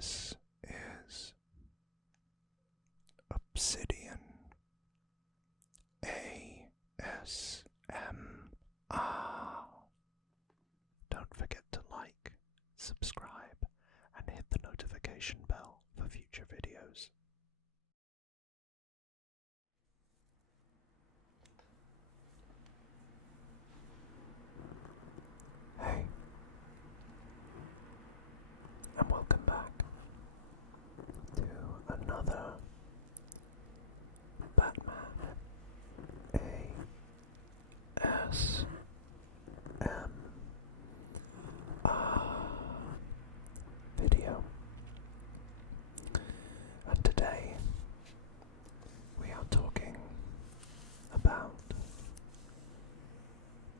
This is Obsidian ASMR. Don't forget to like, subscribe, and hit the notification bell for future videos. Hey, and welcome back to another Batman ASMR video. And today we are talking about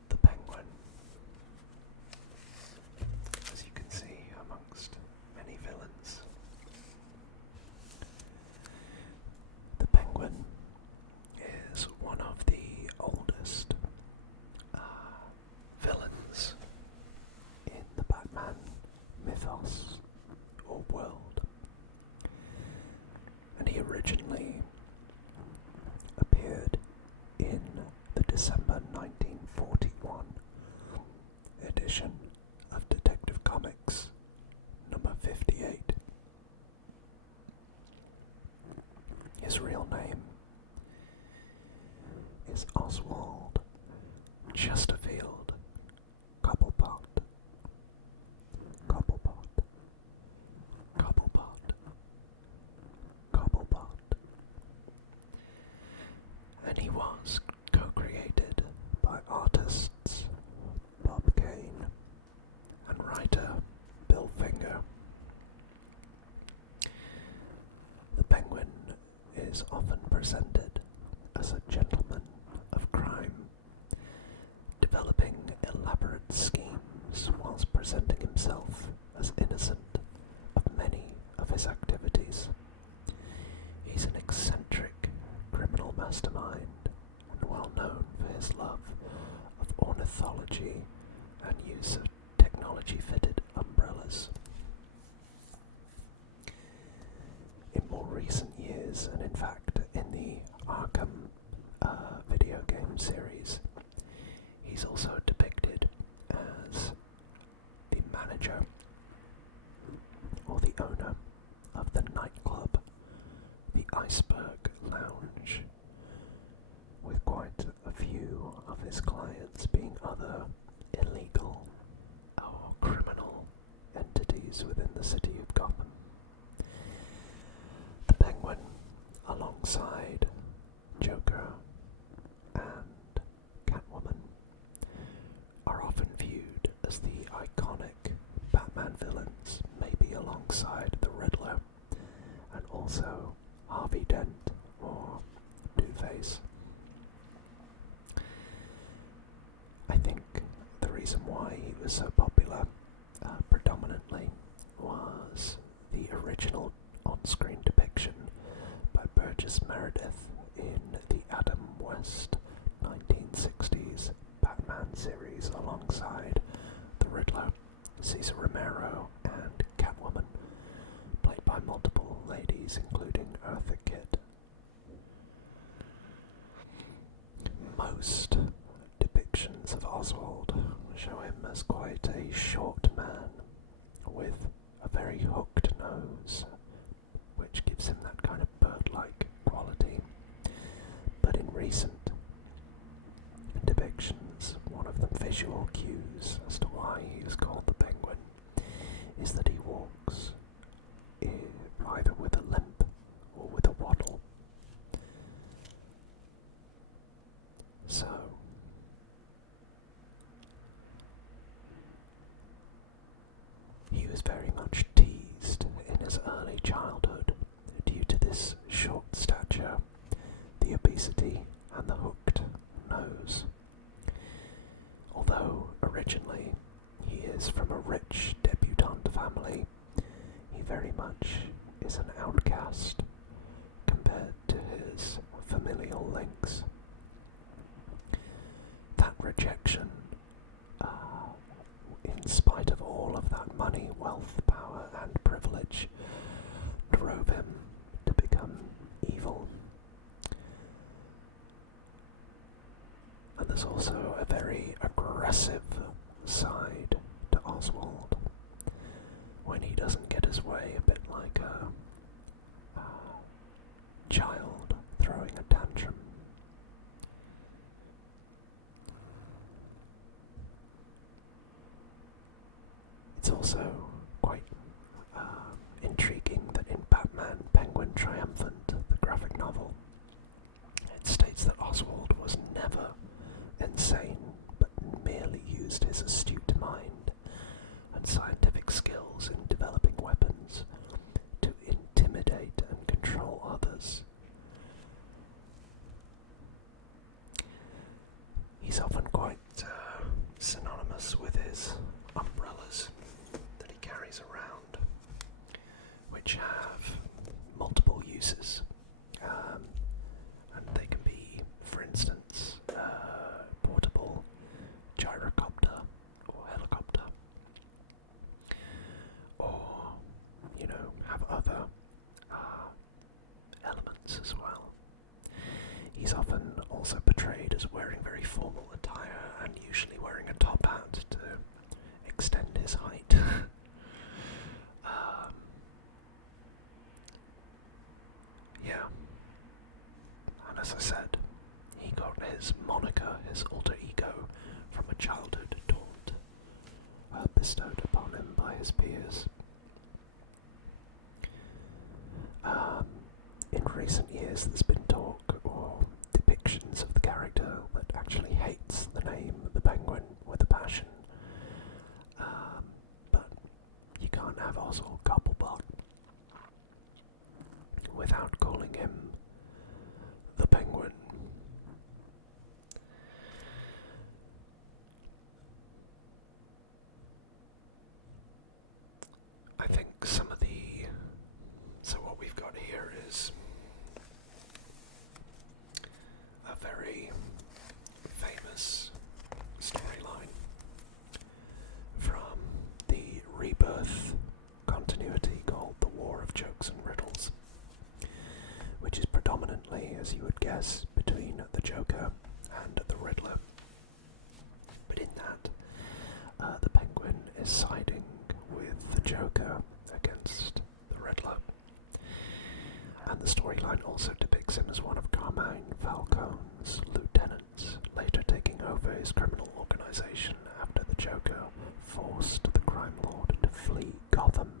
the Penguin. As you can see, amongst many villains, the Penguin is one of the oldest villains in the Batman mythos or world, and he originally appeared in the December 1941 edition of Detective Comics number 58. His real name is Oswald Chesterfield Cobblepot. Cobblepot. Cobblepot. Cobblepot. And he was co-created by artists Bob Kane and writer Bill Finger. The Penguin is often presented as a gentleman of crime, developing elaborate schemes whilst presenting himself as innocent of many of his activities. He's an eccentric criminal mastermind and well known for his love of ornithology and use of technology-fitted umbrellas. In more recent years, and in fact in the Arkham video game series, he's also depicted as the manager or the owner of the nightclub, the ICEBURG Lounge, with quite a few of his clients being other illegal or criminal entities within the city of Gotham. The Penguin, alongside Joker and Catwoman, are often viewed as the iconic Batman villains, maybe alongside the Riddler and also Harvey Dent or Two-Face. I think the reason why he was so popular predominantly was the original on-screen depiction by Burgess Meredith in the Adam West 1960s Batman series alongside the Riddler, Cesar Romero, and Catwoman, played by multiple ladies including Eartha Kitt. Most depictions of Oswald show him as quite a short man with a very hooked nose, which gives him that kind of bird-like quality. But in recent depictions, one of the visual cues as to why he is called the Penguin is that he walks either with a limp or with a waddle. So, he was very much teased in his early childhood due to this short stature, the obesity, and the hooked nose. Although originally he is from a rich debutante family, he very much is an outcast compared to his familial links. That rejection, in spite of all of that money, wealth, power, and privilege, also quite intriguing that in Batman Penguin Triumphant, the graphic novel, it states that Oswald was never insane, but merely used his astute mind and scientific skills in developing weapons to intimidate and control others. He's often quite synonymous with his umbrellas that he carries around, which have multiple uses. And they can be, for instance, portable gyrocopter or helicopter, or, have other elements as well. He's often also portrayed as wearing very formal attire and usually wearing a top hat to extend his height. Yeah. And as I said, he got his moniker, his alter ego, from a childhood taunt bestowed upon him by his peers. In recent years there's been talk or depictions of the character that actually hates the name the Penguin with a passion. But you can't have Oswald Cobblepot without calling him the Penguin. I think so what we've got here is a very famous storyline from the Rebirth continuity called The War of Jokes and Riddles, which is predominantly, as you would guess, between the Joker and the Riddler. But in that, the Penguin is siding with the Joker against the Riddler. And the storyline also depicts him as one of Carmine Falcone's lieutenants, later taking over his criminal organization after the Joker forced the crime lord to flee Gotham.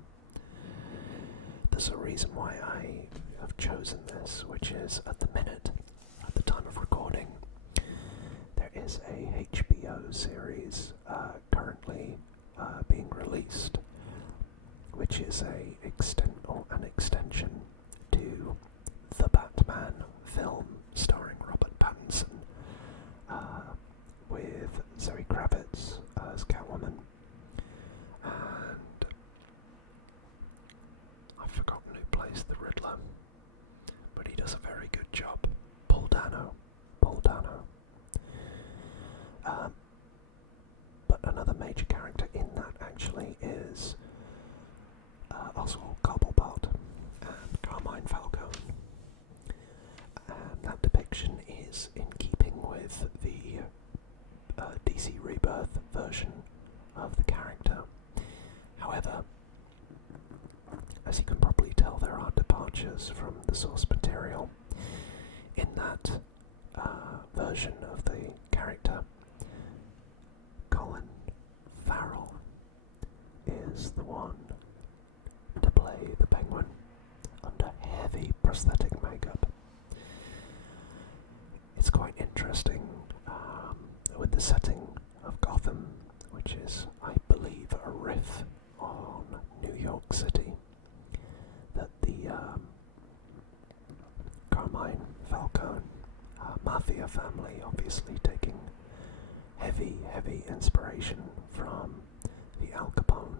There's a reason why I have chosen this, which is at the time of recording, there is a HBO series currently being released, which is an extension to the Batman film starring Robert Pattinson, with Zoe Kravitz as Catwoman, and I've forgotten who plays the Riddler, but he does a very good job. Paul Dano. But another major character in that actually is Oswald Cobblepot and Carmine Falcone. And that depiction is in keeping with the DC Rebirth version of the character. However, as you can probably tell, there are departures from the source material. In that version of the character, Colin Farrell is the one to play the Penguin under heavy prosthetic makeup. It's quite interesting with the setting of Gotham, which is, I believe, a riff on New York City, that the Carmine Falcone mafia family, obviously taking heavy inspiration from the Al Capone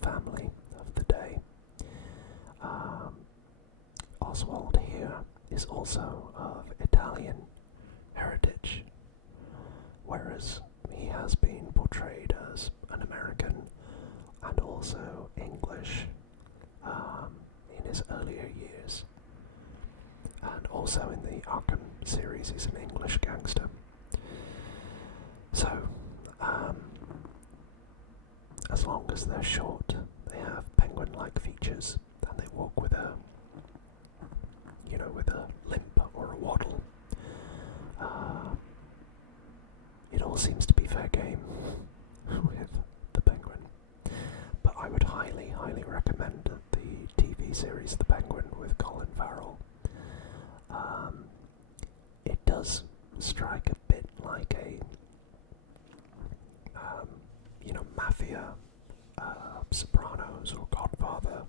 family of the day. Oswald here is also of Italian heritage, whereas he has been portrayed as an American and also English in his earlier years. And also in the Arkham series, he's an English gangster. So, as long as they're short, they have penguin-like features, and they walk with a limp or a waddle. It all seems to be fair game with the Penguin. TV series The Penguin with Colin Farrell. It does strike a bit like a, mafia, Sopranos or Godfather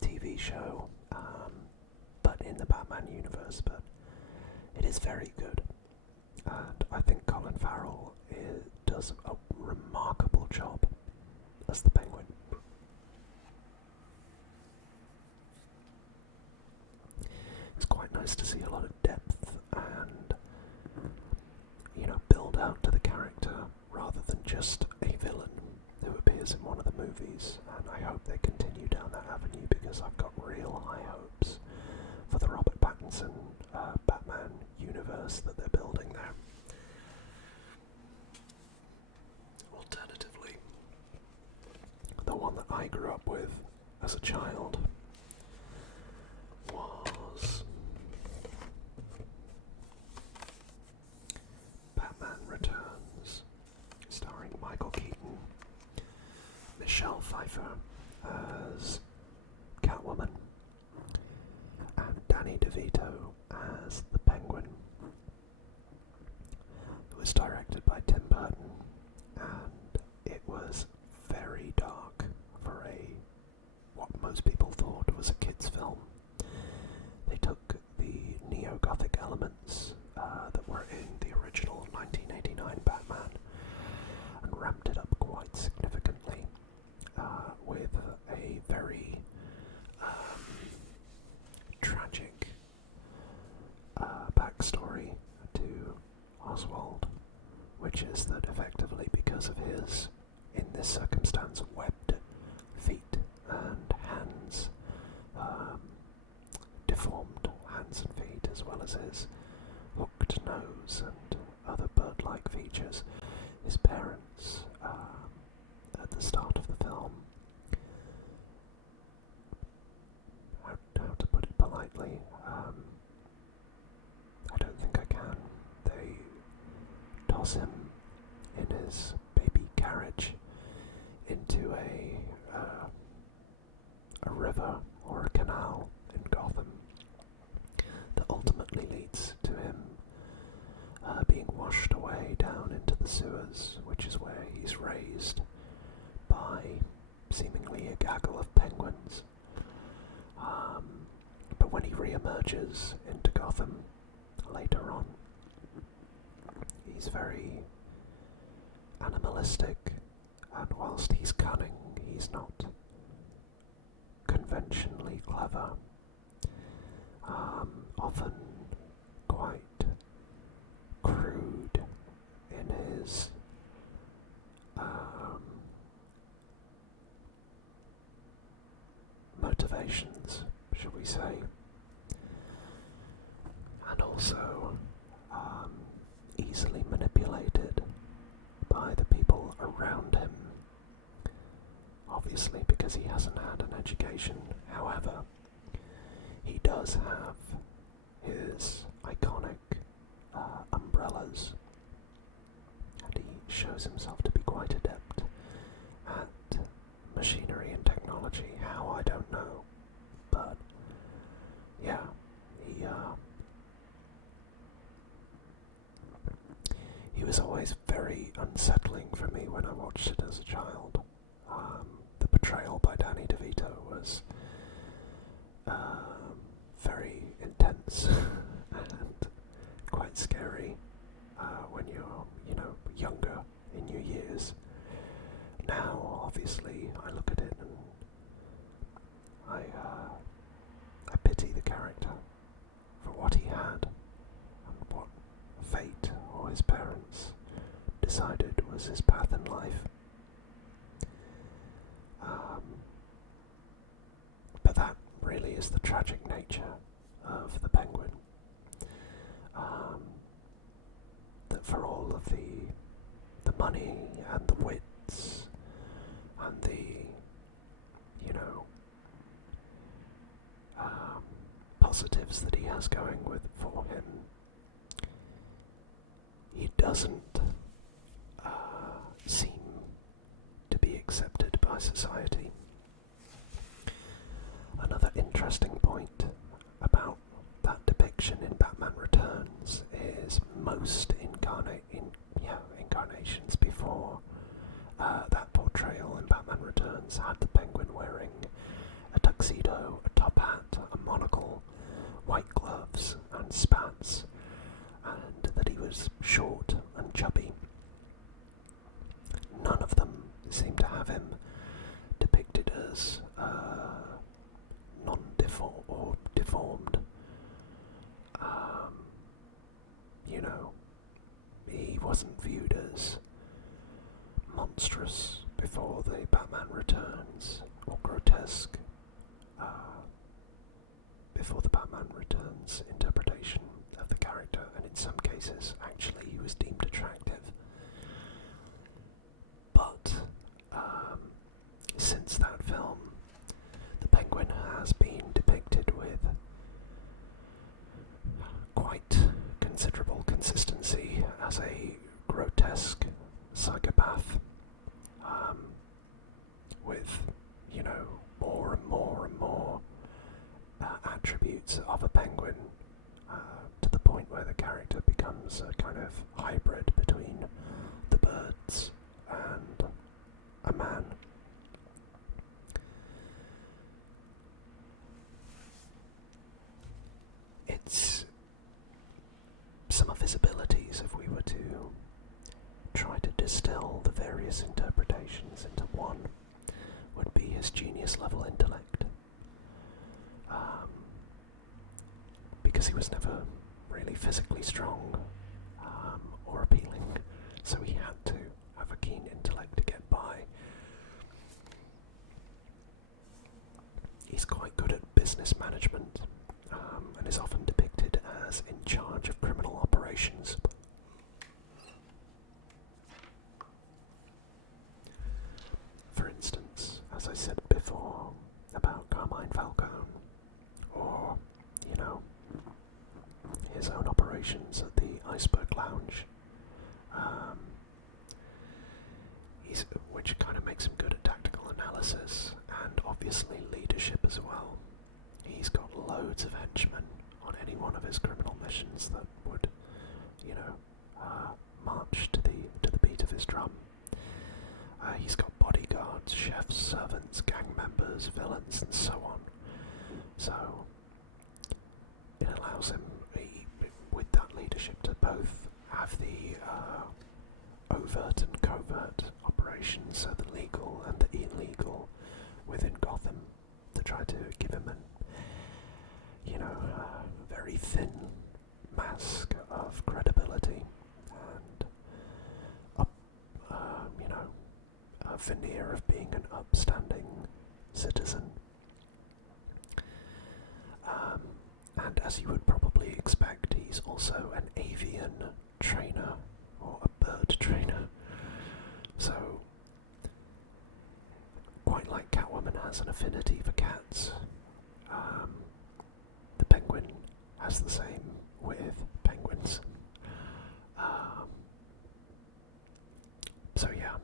TV show, but in the Batman universe. But it is very good, and I think Colin Farrell does a remarkable job as the Penguin. It's quite nice to see a lot of depth and, build out to the character rather than just a villain who appears in one of the movies, and I hope they continue down that avenue because I've got real high hopes for the Robert Pattinson Batman universe that they're building there. Alternatively, the one that I grew up with as a child was Batman Returns, starring Michael Keaton, Michelle Pfeiffer as Catwoman, and Danny DeVito as the Penguin. It was directed by Tim Burton, and it was very dark for what most people thought was a kid's film. They took the neo-Gothic elements that were in the original 1989 Batman and ramped it up quite significantly with a very tragic backstory to Oswald, which is that effectively because of his, in this circumstance, webbed feet and hands, deformed hands and feet, as well as his hooked nose and other bird-like features, his parents, at the start of the film, how to put it politely, I don't think I can. They toss him in his baby carriage into a river or a canal in Gotham that ultimately leads to him being washed away down into the sewers, which is where he's raised by seemingly a gaggle of penguins. But when he re-emerges into Gotham later on, he's very animalistic, and whilst he's cunning, he's not conventionally clever. Often quite crude in his motivations, should we say, and also easily manipulated by the people around him, obviously because he hasn't had an education. However, he does have his iconic umbrellas, and he shows himself to be quite adept at machinery and technology. How, I don't know, but yeah, he was always very unsettling for me when I watched it as a child. The portrayal by Danny DeVito was very intense and quite scary when you're, younger in your years. Now, obviously, I look at it and I pity the character for what he had and what fate or his parents decided was his path in life. But that really is the tragic nature of the Penguin. That for all of the money and the wits and the, positives that he has going for him, he doesn't seem to be accepted by society. A interesting point about that depiction in Batman Returns is most incarnations before that portrayal in Batman Returns had the Penguin wearing a tuxedo, a top hat, a monocle, white gloves and spats, and that he was short and chubby. None of them seem to have him depicted as non-deformed or deformed. He wasn't viewed as monstrous before the Batman Returns, or grotesque before the Batman Returns interpretation of the character, and in some cases actually he was deemed attractive. But since that film, the Penguin has been depicted with quite considerable consistency as a grotesque psychopath, with, more and more and more attributes of a penguin, to the point where the character becomes a kind of hybrid between the birds and a man. It's some of his abilities, if we were to try to distill the various interpretations into one, would be his genius level intellect. Because he was never really physically strong or appealing, so he had to have a keen intellect to get by. He's quite good at business management, and is often depicted as in charge of criminal operations. For instance, as I said before about Carmine Falcone, or, his own operations at the ICEBURG Lounge, which kind of makes him good at tactical analysis and obviously leadership as well. He's got loads of henchmen on any one of his criminal missions that would, march to the beat of his drum. He's got bodyguards, chefs, servants, gang members, villains, and so on. So it allows him, with that leadership, to both have the overt and covert operations, so the legal and the illegal, within Gotham, to try to give him a very thin mask of credibility and a veneer of being an upstanding citizen. And as you would probably expect, he's also an avian trainer, or a bird trainer. So, quite like Catwoman has an affinity for cats, the Penguin has the same with penguins. So yeah,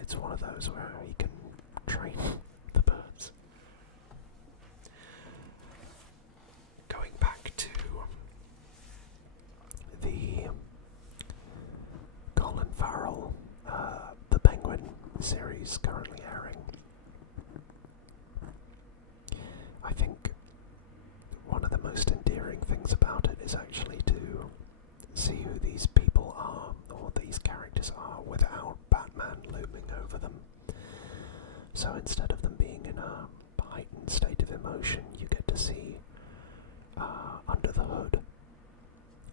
it's one of those where he can train the birds. Going back to the Colin Farrell, The Penguin series currently airing, I think one of the most endearing things about it is actually to see who these people are, or these characters are, without Batman looming over them. So instead of them being in a heightened state of emotion, you get to see under the hood,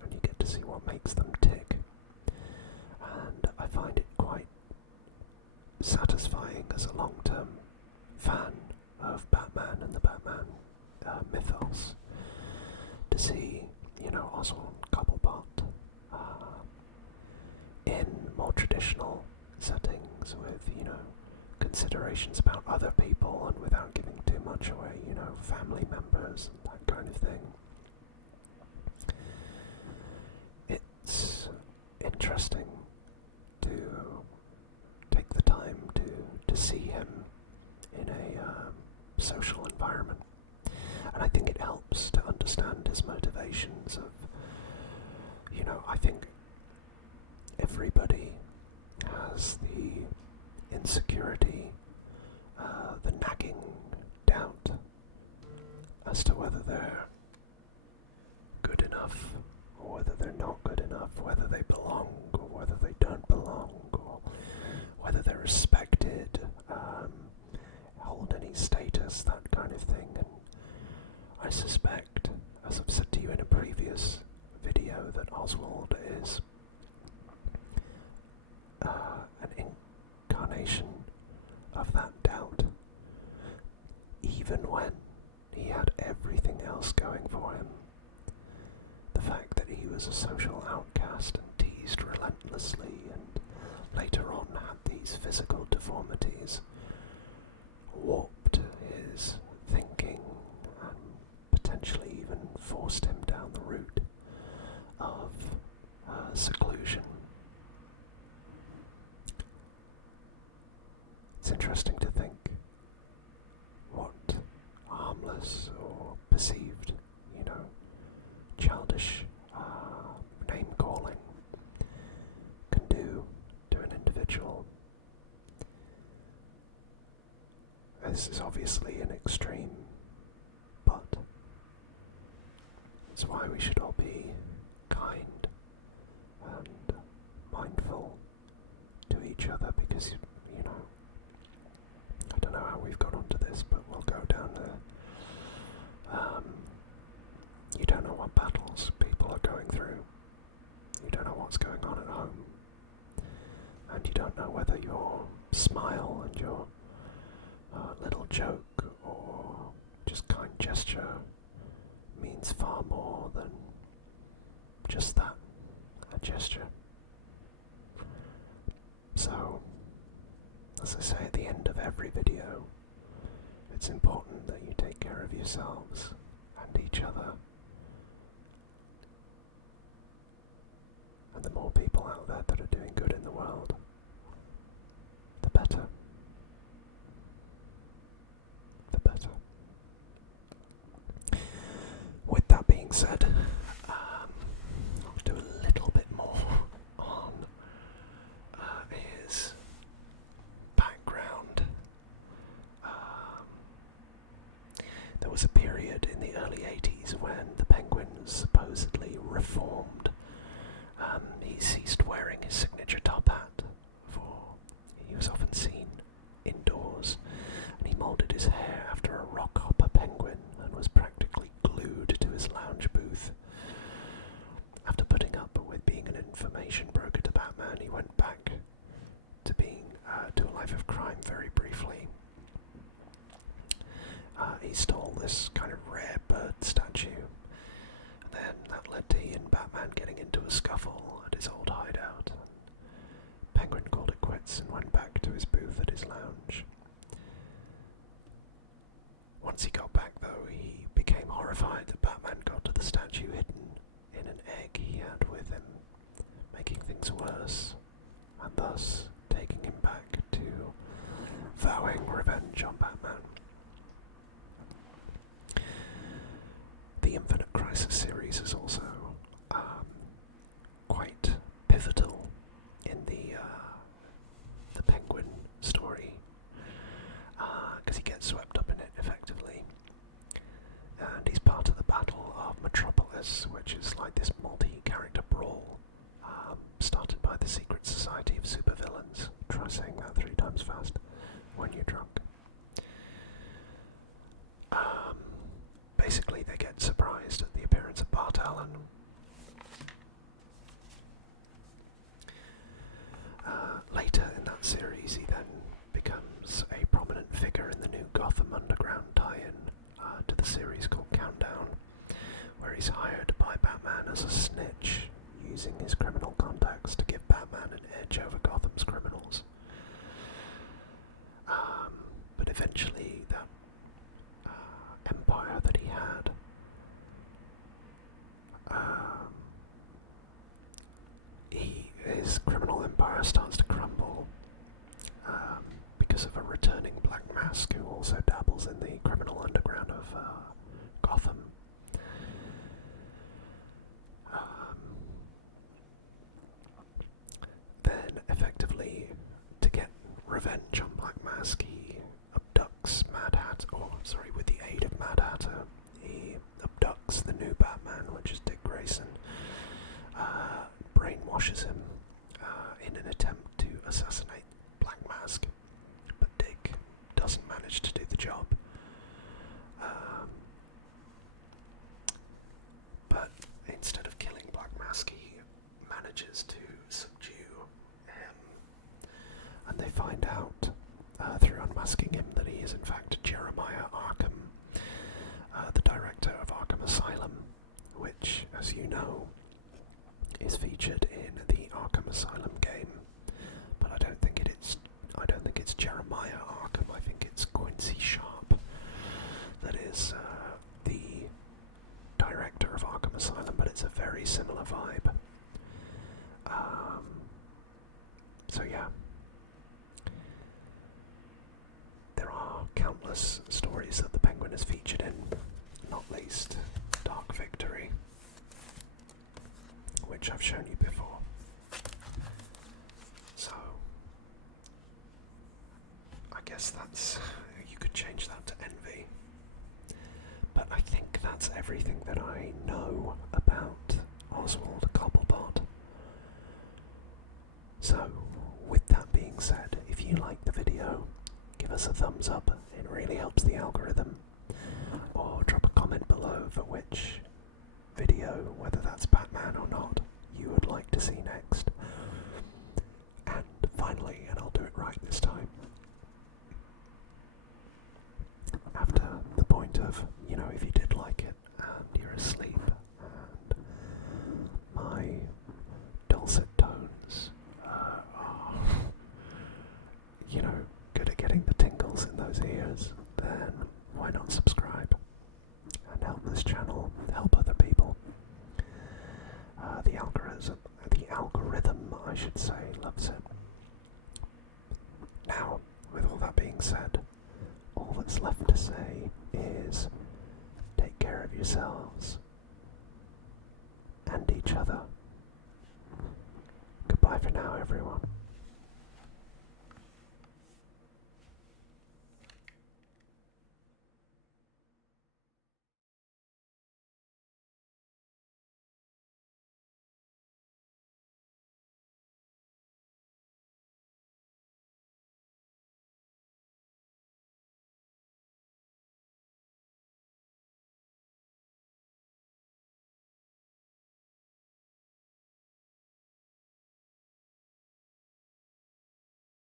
and you get to see what makes them tick. And I find it quite satisfying as a long-term fan of Batman and the Batman mythos to see, Oswald Cobblepot in more traditional settings with, considerations about other people and without giving too much away, family members and that kind of thing. It's interesting to take the time to see him in a social environment understand his motivations of, I think everybody has the insecurity, the nagging doubt as to whether they're good enough or whether they're not good enough, whether they belong or whether they don't belong, or whether they're respected, hold any status, that kind of thing. And I suspect, as I've said to you in a previous video, that Oswald is an incarnation of that doubt, even when he had everything else going for him. The fact that he was a social outcast and teased relentlessly, and later on had these physical deformities, warped his thinking and potentially even forced him down the route of seclusion. It's interesting to think what harmless or perceived, childish name-calling can do to an individual. This is obviously an extreme, but it's why we should all be kind and mindful to each other, because, I don't know how we've got onto this, but we'll go down there. You don't know what battles people are going through. You don't know what's going on at home. And you don't know whether your smile and your little joke or just kind gesture means far more than just that, a gesture. So, as I say at the end of every video, it's important that you take care of yourselves and each other. And the more people out there that are doing good in the world, the better. The better. With that being said, I'll do a little bit more on his background. There was a period in the early 80s when the Penguins supposedly reformed. He ceased wearing his signature top hat, for he was often seen indoors, and he moulded his hair after a rock-hopper penguin and was practically glued to his lounge booth. After putting up with being an information broker to Batman, he went back to being to a life of crime very briefly. He stole this kind of rare bird statue. Then that led to he and Batman getting into a scuffle at his old hideout. Penguin called it quits and went back to his booth at his lounge. Once he got back, though, he became horrified that Batman got to the statue hidden in an egg he had with him, making things worse, and thus taking him back to vowing revenge on Batman. The Infinite Crisis series is also quite pivotal in the Penguin story, because he gets swept up in it effectively, and he's part of the Battle of Metropolis, which is like this multi-character brawl started by the Secret Society of Supervillains. Try saying that 3 times fast when you're drunk. Basically, they get surprised at the appearance of Bart Allen. Later in that series, he then becomes a prominent figure in the new Gotham Underground tie-in to the series called Countdown, where he's hired by Batman as a snitch, using his criminal contacts to give Batman an edge over Gotham's criminals. But eventually, that empire that he had his criminal empire starts to crumble because of a returning Black Mask who also dabbles in the criminal underground of Gotham. find out through unmasking him that he is in fact Jeremiah Arkham, the director of Arkham Asylum, which, as you know, is featured in the Arkham Asylum game. But I don't think it's Jeremiah Arkham. I think it's Quincy Sharp that is the director of Arkham Asylum, but it's a very similar vibe. So yeah, there are countless stories that the Penguin is featured in, not least Dark Victory, which I've shown you before. So I guess you could change that to envy. But I think that's everything that I know about Oswald Cobblepot. So, with that being said, if you like the video, give us a thumbs up, it really helps the algorithm. Or drop a comment below for which video, whether that's Batman or not, you would like to see next. And finally, and I'll do it right this time, after the point of, if you did like it and you're asleep and my dulcet tones are, good at getting the tingles in those ears, then why not subscribe and help this channel help other people. The algorithm, I should say, loves it. Now, with all that being said, all that's left to say is take care of yourselves and each other. Goodbye for now, everyone.